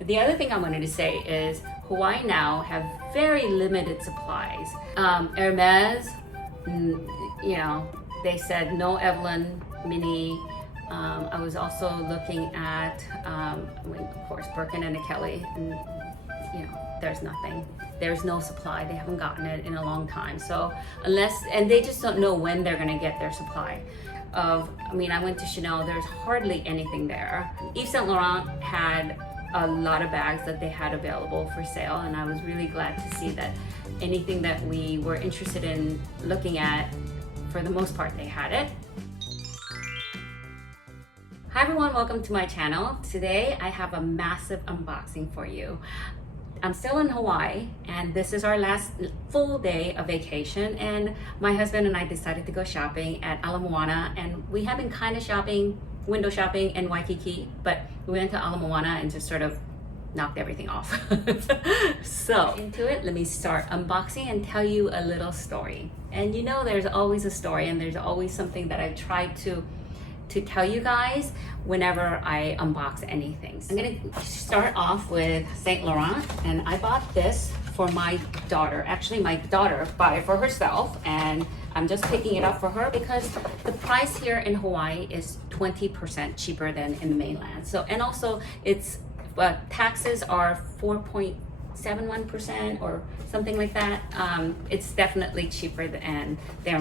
The other thing I wanted to say is Hawaii now have very limited supplies. Hermes, you know, they said no Evelyn mini. I was also looking at, of course, Birkin and a Kelly, and you know, there's nothing. There's no supply. They haven't gotten it in a long time. So and they just don't know when they're gonna get their supply. I went to Chanel, there's hardly anything there. Yves Saint Laurent had a lot of bags that they had available for sale, and I was really glad to see that anything that we were interested in looking at, for the most part, they had it. Hi everyone, welcome to my channel. Today I have a massive unboxing for you. I'm still in Hawaii, and this is our last full day of vacation, and my husband and I decided to go shopping at Ala Moana, and we have been kind of window shopping in Waikiki, but we went to Ala Moana and just sort of knocked everything off. So into it, let me start unboxing and tell you a little story. And you know, there's always a story, and there's always something that I try to tell you guys whenever I unbox anything. I'm gonna start off with Saint Laurent, and I bought this for my daughter. Actually, my daughter bought it for herself, and I'm just picking it up for her because the price here in Hawaii is 20% cheaper than in the mainland. So, and also it's taxes are 4.71% or something like that. It's definitely cheaper than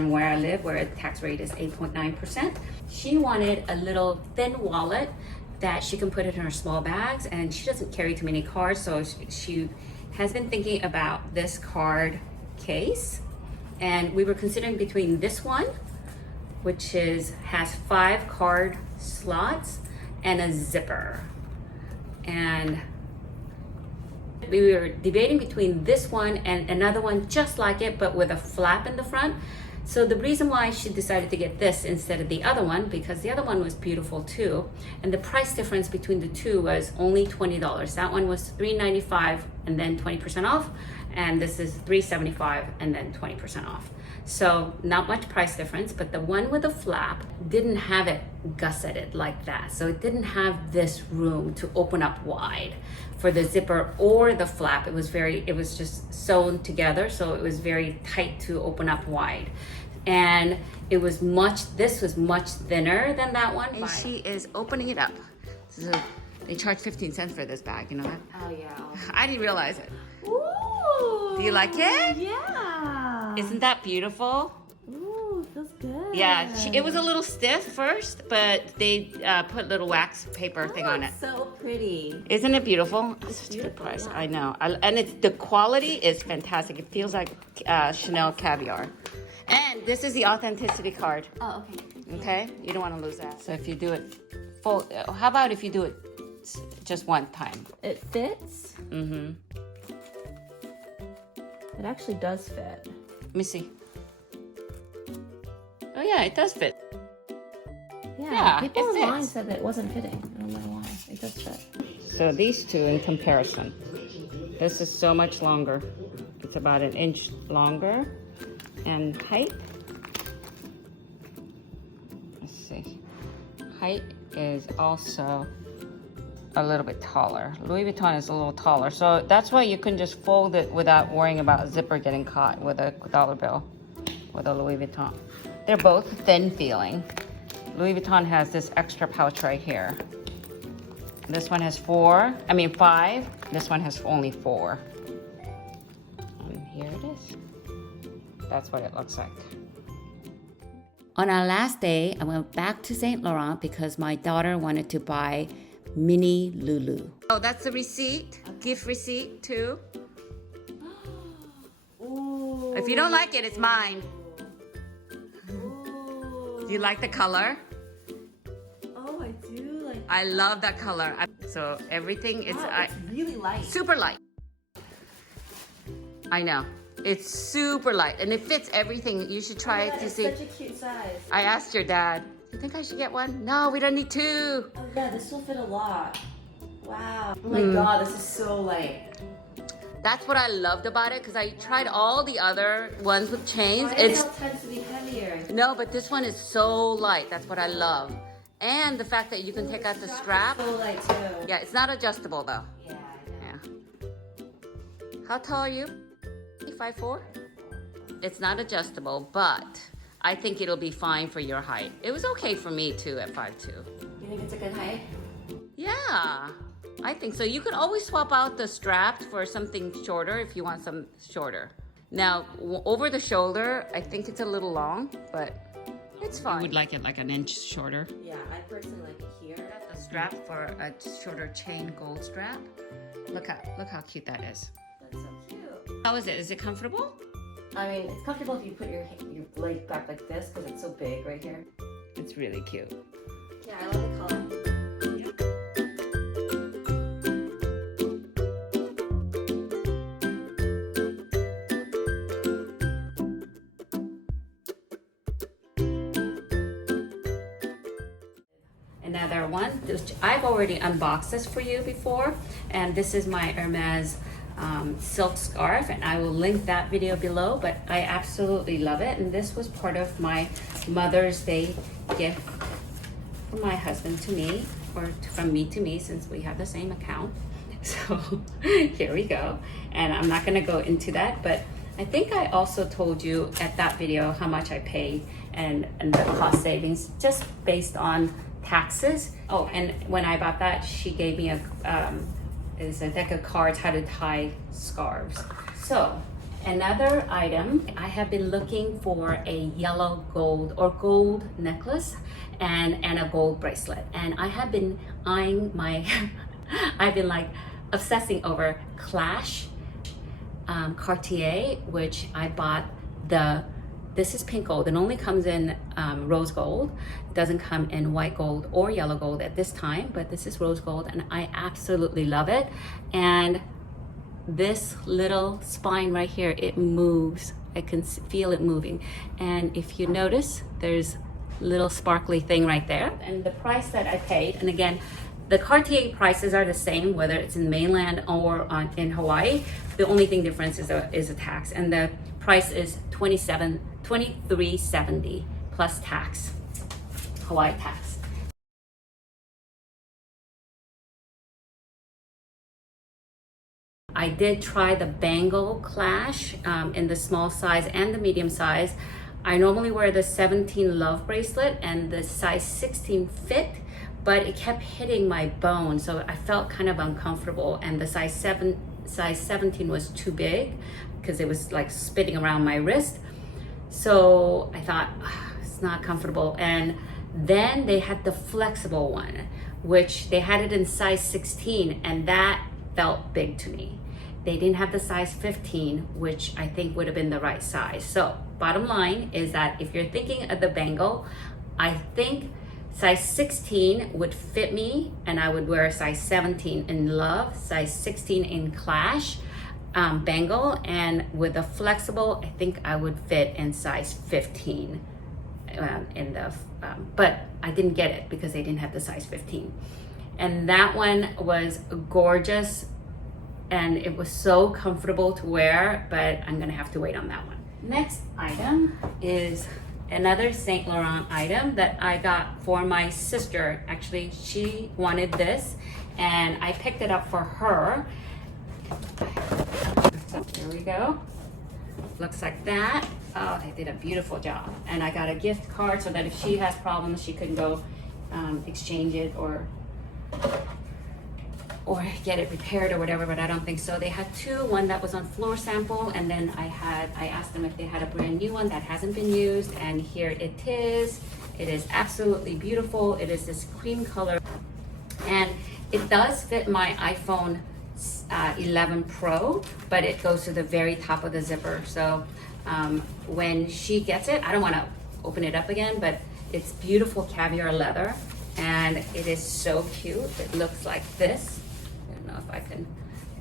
where I live, where the tax rate is 8.9%. She wanted a little thin wallet that she can put in her small bags, and she doesn't carry too many cards, so she has been thinking about this card case. And we were considering between this one, which has 5 card slots and a zipper. And we were debating between this one and another one just like it, but with a flap in the front. So the reason why she decided to get this instead of the other one, because the other one was beautiful too, and the price difference between the two was only $20. That one was $3.95 and then 20% off, and this is $3.75 and then 20% off. So not much price difference, but the one with the flap didn't have it gusseted like that. So it didn't have this room to open up wide for the zipper or the flap. It was just sewn together, so it was very tight to open up wide. And this was much thinner than that one. And she is opening it up. So they charge 15 cents for this bag, you know that? Oh yeah. I didn't realize it. Ooh. Do you like it? Yeah. Isn't that beautiful? Ooh, it feels good. Yeah, it was a little stiff first, but they put little wax paper thing on it. So pretty. Isn't it beautiful? It's such a good price. I know. And the quality is fantastic. It feels like Chanel caviar. And this is the authenticity card. Oh, okay. Okay? You don't want to lose that. So if you do it full, how about if you do it just one time? It fits. Mm-hmm. It actually does fit. Let me see. Oh yeah, it does fit. Yeah, people it online fits. said that it wasn't fitting. I don't know why. It does fit. So these two in comparison. This is so much longer. It's about 1 inch longer. And height, let's see, height is also a little bit taller. Louis Vuitton is a little taller, so that's why you can just fold it without worrying about zipper getting caught with a dollar bill with a Louis Vuitton. They're both thin feeling. Louis Vuitton has this extra pouch right here. This one has 5. This one has only 4. And here it is. That's what it looks like. On our last day, I went back to Saint Laurent because my daughter wanted to buy mini lulu. Oh, that's the receipt, gift receipt too. Ooh. If you don't like it, it's mine. Ooh. Do you like the color? Oh, I do like. I love that color. So everything is Wow, it's really light. super light. I know. It's super light and it fits everything. You should try it to see. It's such a cute size. I asked your dad, you think I should get one? No, we don't need 2. Oh yeah, this will fit a lot. Wow. Oh my god, this is so light. That's what I loved about it because I tried all the other ones with chains. Why it tends to be heavier? No, but this one is so light. That's what I love. And the fact that you can take out the strap. So light too. Yeah, it's not adjustable though. Yeah. Yeah. How tall are you? 5'4"? It's not adjustable, but I think it'll be fine for your height. It was okay for me too at 5'2". You think it's a good height? Yeah, I think so. You could always swap out the strap for something shorter if you want some shorter. Now, over the shoulder, I think it's a little long, but it's fine. I would like it like an inch shorter. Yeah, I personally like it here. A strap for a shorter chain gold strap. Look how cute that is. That's so cute. How is it? Is it comfortable? I mean, it's comfortable if you put your leg back like this because it's so big right here. It's really cute. Yeah, I love the color. Another one, which I've already unboxed this for you before, and this is my Hermes silk scarf, and I will link that video below, but I absolutely love it. And this was part of my Mother's Day gift from my husband to me, or from me to me, since we have the same account. So here we go. And I'm not gonna go into that, but I think I also told you at that video how much I paid and the cost savings just based on taxes. Oh, and when I bought that, she gave me a deck of cards how to tie scarves. So another item, I have been looking for a yellow gold or gold necklace and a gold bracelet, and I have been eyeing my I've been like obsessing over Clash Cartier, which I bought this is pink gold. It only comes in rose gold. It doesn't come in white gold or yellow gold at this time, but this is rose gold, and I absolutely love it. And this little spine right here, it moves. I can feel it moving. And if you notice, there's a little sparkly thing right there. And the price that I paid, and again, the Cartier prices are the same, whether it's in mainland or in Hawaii. The only thing difference is a tax, and the price is $23.70 plus tax, Hawaii tax. I did try the bangle Clash in the small size and the medium size. I normally wear the 17 Love bracelet and the size 16 fit, but it kept hitting my bone, so I felt kind of uncomfortable, and the size 17 was too big because it was like spinning around my wrist. So I thought, it's not comfortable. And then they had the flexible one, which they had it in size 16, and that felt big to me. They didn't have the size 15, which I think would have been the right size. So bottom line is that if you're thinking of the bangle, I think size 16 would fit me, and I would wear a size 17 in Love, size 16 in Clash bangle, and with a flexible, I think I would fit in size 15 but I didn't get it because they didn't have the size 15. And that one was gorgeous, and it was so comfortable to wear, but I'm gonna have to wait on that one. Next item is another Saint Laurent item that I got for my sister. Actually, she wanted this, and I picked it up for her. Here we go. Looks like that. Oh, they did a beautiful job. And I got a gift card so that if she has problems, she can go exchange it or get it repaired or whatever, but I don't think so. They had two, one that was on floor sample, and then I asked them if they had a brand new one that hasn't been used, and here it is. It is absolutely beautiful. It is this cream color, and it does fit my iPhone 11 Pro, but it goes to the very top of the zipper. So when she gets it, I don't want to open it up again, but it's beautiful caviar leather, and it is so cute. It looks like this. I don't know if I can,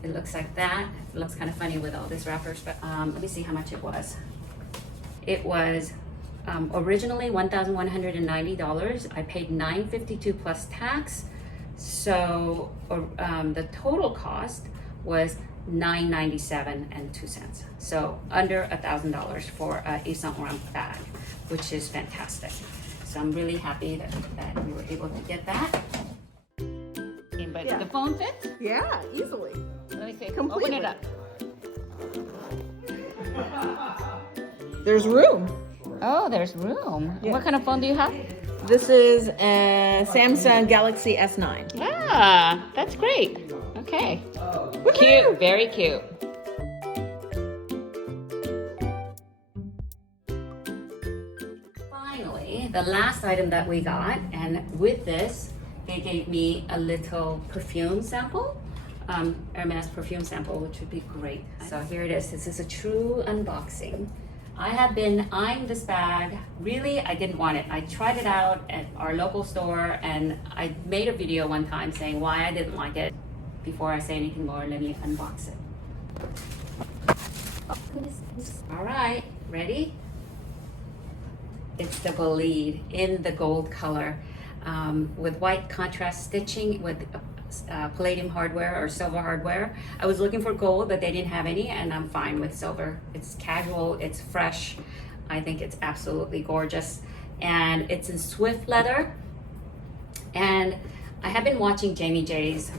it looks like that. It looks kind of funny with all these wrappers, but let me see how much it was. It was originally $1,190. I paid $952 plus tax. So the total cost was $997.02. So under $1,000 for a Saint Laurent bag, which is fantastic. So I'm really happy that we were able to get that. In but Yeah. the phone fits? Yeah, easily. Let me see. Completely. Open it up. There's room. Oh, there's room. Yeah. What kind of phone do you have? This is a Samsung Galaxy S9. Ah, that's great. Okay. Cute, very cute. Finally, the last item that we got, and with this, they gave me a little perfume sample, Hermes perfume sample, which would be great. So here it is. This is a true unboxing. I have been eyeing this bag. Really, I didn't want it. I tried it out at our local store, and I made a video one time saying why I didn't like it. Before I say anything more, let me unbox it. All right, ready? It's the Bolide in the gold color with white contrast stitching with palladium hardware or silver hardware. I was looking for gold, but they didn't have any, and I'm fine with silver. It's casual, it's fresh. I think it's absolutely gorgeous. And it's in swift leather. And I have been watching Jayme J's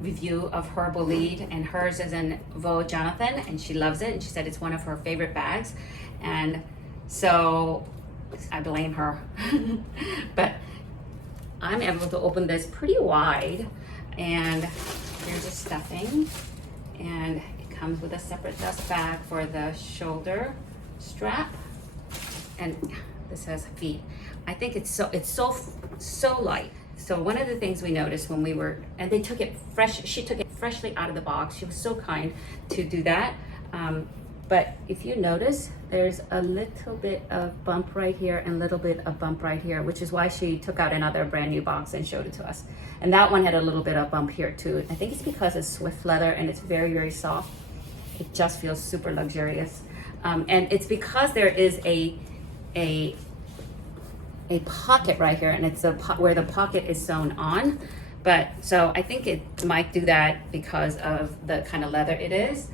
review of her Bolide, and hers is in Vogue Jonathan, and she loves it, and she said it's one of her favorite bags. And so I blame her. But I'm able to open this pretty wide, and here's the stuffing, and it comes with a separate dust bag for the shoulder strap, and this has feet. I think it's so light. So one of the things we noticed when we were, and they took it fresh, she took it freshly out of the box. She was so kind to do that. But if you notice, there's a little bit of bump right here and a little bit of bump right here, which is why she took out another brand new box and showed it to us. And that one had a little bit of bump here too. I think it's because it's swift leather and it's very, very soft. It just feels super luxurious. And it's because there is a pocket right here, and it's where the pocket is sewn on. But so I think it might do that because of the kind of leather it is.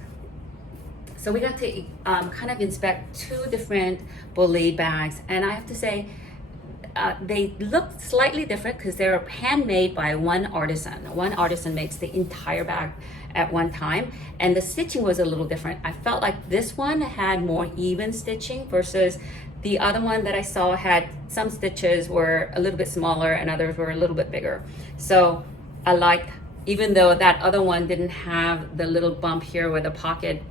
So we got to kind of inspect two different Bolide bags, and I have to say they look slightly different because they're handmade by one artisan. One artisan makes the entire bag at one time, and the stitching was a little different. I felt like this one had more even stitching versus the other one that I saw had some stitches were a little bit smaller and others were a little bit bigger. So I liked, even though that other one didn't have the little bump here where the pocket,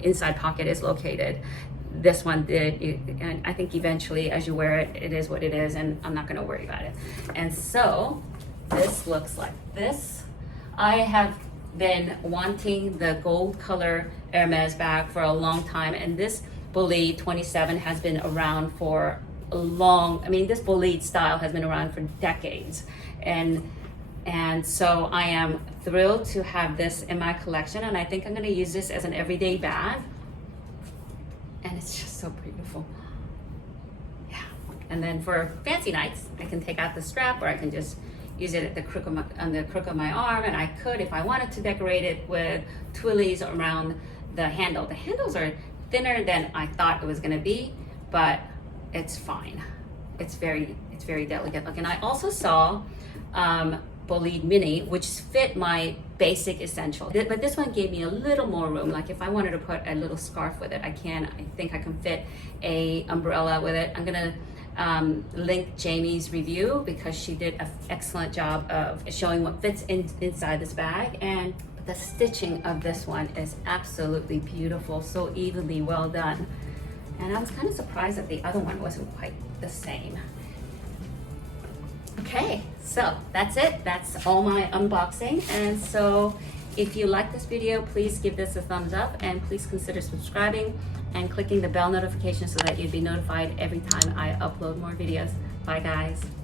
inside pocket is located, this one did. And I think eventually as you wear it, it is what it is, and I'm not gonna worry about it. And so this looks like this. I have been wanting the gold color Hermes bag for a long time, and this Bolide 27 has been around for a long, I mean, this Bolide style has been around for decades. And so I am thrilled to have this in my collection, and I think I'm gonna use this as an everyday bag. And it's just so beautiful. Yeah. And then for fancy nights, I can take out the strap, or I can just use it at the crook of on the crook of my arm, and I could, if I wanted to, decorate it with twillies around the handle. The handles are thinner than I thought it was gonna be, but it's fine. It's very delicate looking. I also saw Bolide Mini, which fit my basic essential, but this one gave me a little more room. Like if I wanted to put a little scarf with it, I can. I think I can fit a umbrella with it. I'm gonna link Jayme's review because she did an excellent job of showing what fits inside this bag. And the stitching of this one is absolutely beautiful, so evenly well done. And I was kind of surprised that the other one wasn't quite the same. Okay, so that's it. That's all my unboxing. And so if you like this video, please give this a thumbs up, and please consider subscribing and clicking the bell notification so that you'd be notified every time I upload more videos. Bye guys.